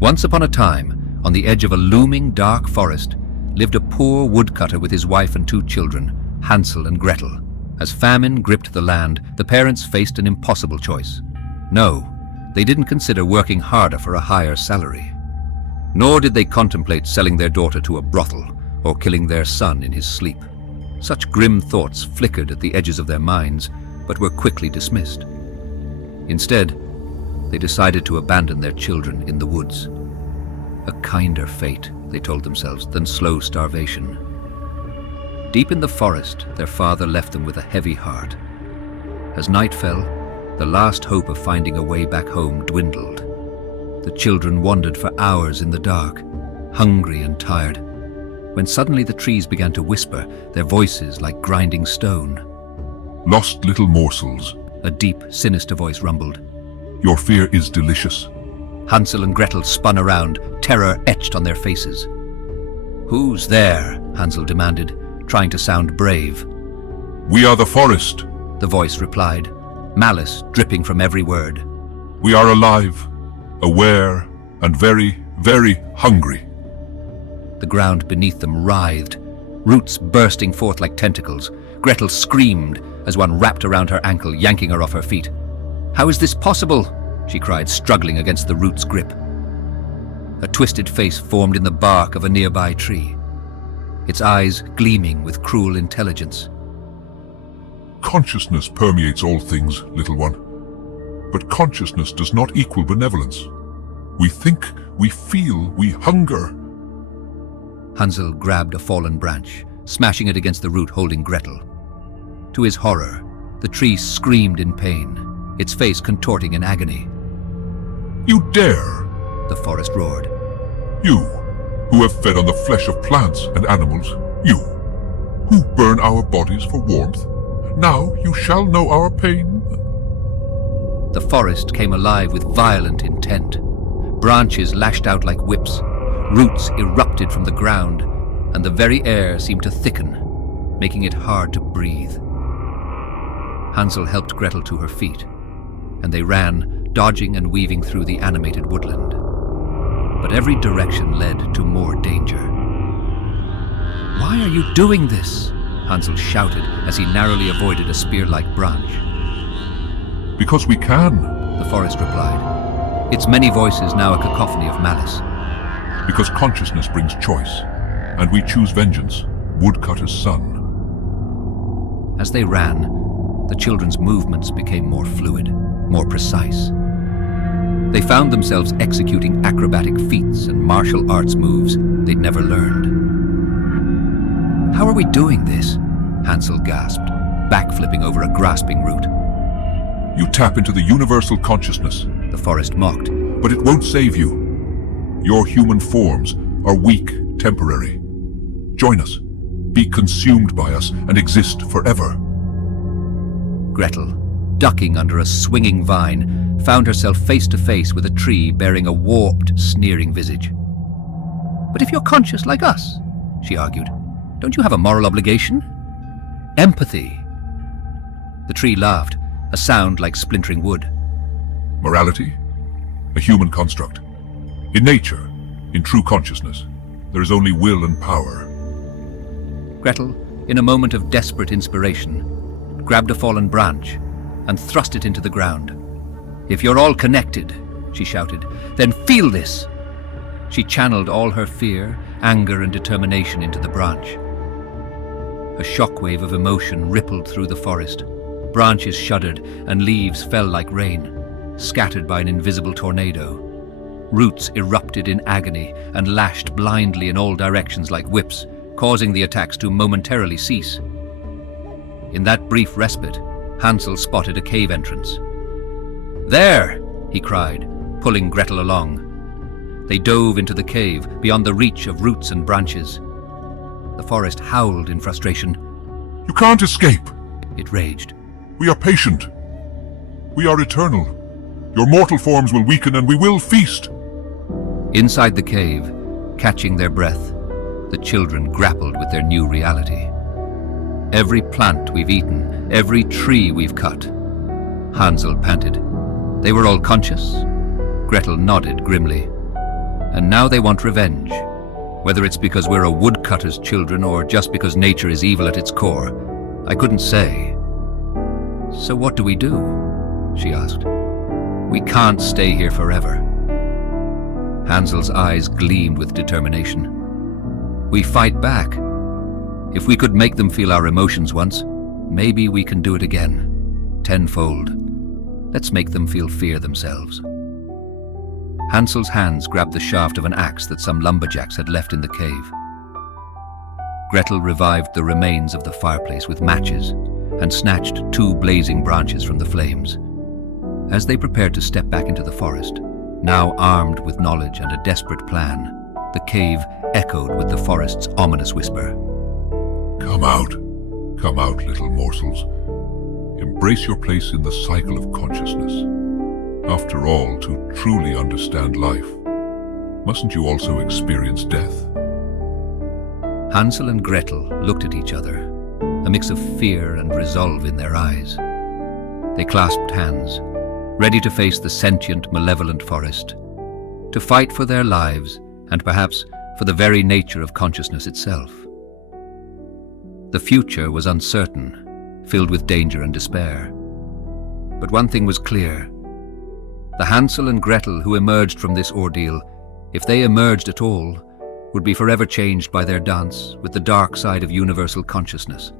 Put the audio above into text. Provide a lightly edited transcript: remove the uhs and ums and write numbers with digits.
Once upon a time, on the edge of a looming dark forest, lived a poor woodcutter with his wife and 2 children, Hansel and Gretel. As famine gripped the land, the parents faced an impossible choice. No, they didn't consider working harder for a higher salary. Nor did they contemplate selling their daughter to a brothel or killing their son in his sleep. Such grim thoughts flickered at the edges of their minds, but were quickly dismissed. Instead, they decided to abandon their children in the woods. A kinder fate, they told themselves, than slow starvation. Deep in the forest, their father left them with a heavy heart. As night fell, the last hope of finding a way back home dwindled. The children wandered for hours in the dark, hungry and tired, when suddenly the trees began to whisper, their voices like grinding stone. "Lost little morsels," a deep, sinister voice rumbled. "Your fear is delicious." Hansel and Gretel spun around, terror etched on their faces. "Who's there?" Hansel demanded, trying to sound brave. "We are the forest," the voice replied, malice dripping from every word. "We are alive, aware, and very, very hungry." The ground beneath them writhed, roots bursting forth like tentacles. Gretel screamed as one wrapped around her ankle, yanking her off her feet. "How is this possible?" she cried, struggling against the root's grip. A twisted face formed in the bark of a nearby tree, its eyes gleaming with cruel intelligence. "Consciousness permeates all things, little one. But consciousness does not equal benevolence. We think, we feel, we hunger." Hansel grabbed a fallen branch, smashing it against the root holding Gretel. To his horror, the tree screamed in pain, its face contorting in agony. "You dare!" the forest roared. "You, who have fed on the flesh of plants and animals, you, who burn our bodies for warmth, now you shall know our pain." The forest came alive with violent intent. Branches lashed out like whips, roots erupted from the ground, and the very air seemed to thicken, making it hard to breathe. Hansel helped Gretel to her feet, and they ran, dodging and weaving through the animated woodland. But every direction led to more danger. "Why are you doing this?" Hansel shouted as he narrowly avoided a spear-like branch. "Because we can." the forest replied, its many voices now a cacophony of malice. "Because consciousness brings choice, and we choose vengeance, woodcutter's son." As they ran, the children's movements became more fluid, more precise. They found themselves executing acrobatic feats and martial arts moves they'd never learned. "How are we doing this?" Hansel gasped, backflipping over a grasping root. "You tap into the universal consciousness," the forest mocked. "but it won't save you. Your human forms are weak, temporary. Join us, be consumed by us, and exist forever." Gretel, ducking under a swinging vine, found herself face to face with a tree bearing a warped, sneering visage. "But if you're conscious like us," she argued, "don't you have a moral obligation? Empathy." The tree laughed, a sound like splintering wood. Morality? A human construct. In nature, in true consciousness, there is only will and power. Gretel, in a moment of desperate inspiration, grabbed a fallen branch and thrust it into the ground. "If you're all connected," she shouted, "then feel this!" She channeled all her fear, anger, and determination into the branch. A shockwave of emotion rippled through the forest. Branches shuddered and leaves fell like rain, scattered by an invisible tornado. Roots erupted in agony and lashed blindly in all directions like whips, causing the attacks to momentarily cease. In that brief respite, Hansel spotted a cave entrance. "There!" he cried, pulling Gretel along. They dove into the cave, beyond the reach of roots and branches. The forest howled in frustration. "You can't escape!" it raged. "We are patient. We are eternal. Your mortal forms will weaken and we will feast." Inside the cave, catching their breath, the children grappled with their new reality. "Every plant we've eaten, every tree we've cut," Hansel panted. "They were all conscious?" Gretel nodded grimly. And now they want revenge. Whether it's because we're a woodcutter's children or just because nature is evil at its core, I couldn't say. So what do we do? She asked. We can't stay here forever. Hansel's eyes gleamed with determination. We fight back. If we could make them feel our emotions once, maybe we can do it again, tenfold. Let's make them feel fear themselves. Hansel's hands grabbed the shaft of an axe that some lumberjacks had left in the cave. Gretel revived the remains of the fireplace with matches and snatched 2 blazing branches from the flames. As they prepared to step back into the forest, now armed with knowledge and a desperate plan, the cave echoed with the forest's ominous whisper. Come out, little morsels. Embrace your place in the cycle of consciousness. After all, to truly understand life, mustn't you also experience death? Hansel and Gretel looked at each other, a mix of fear and resolve in their eyes. They clasped hands, ready to face the sentient, malevolent forest, to fight for their lives and perhaps for the very nature of consciousness itself. The future was uncertain, filled with danger and despair. But one thing was clear. The Hansel and Gretel who emerged from this ordeal, if they emerged at all, would be forever changed by their dance with the dark side of universal consciousness.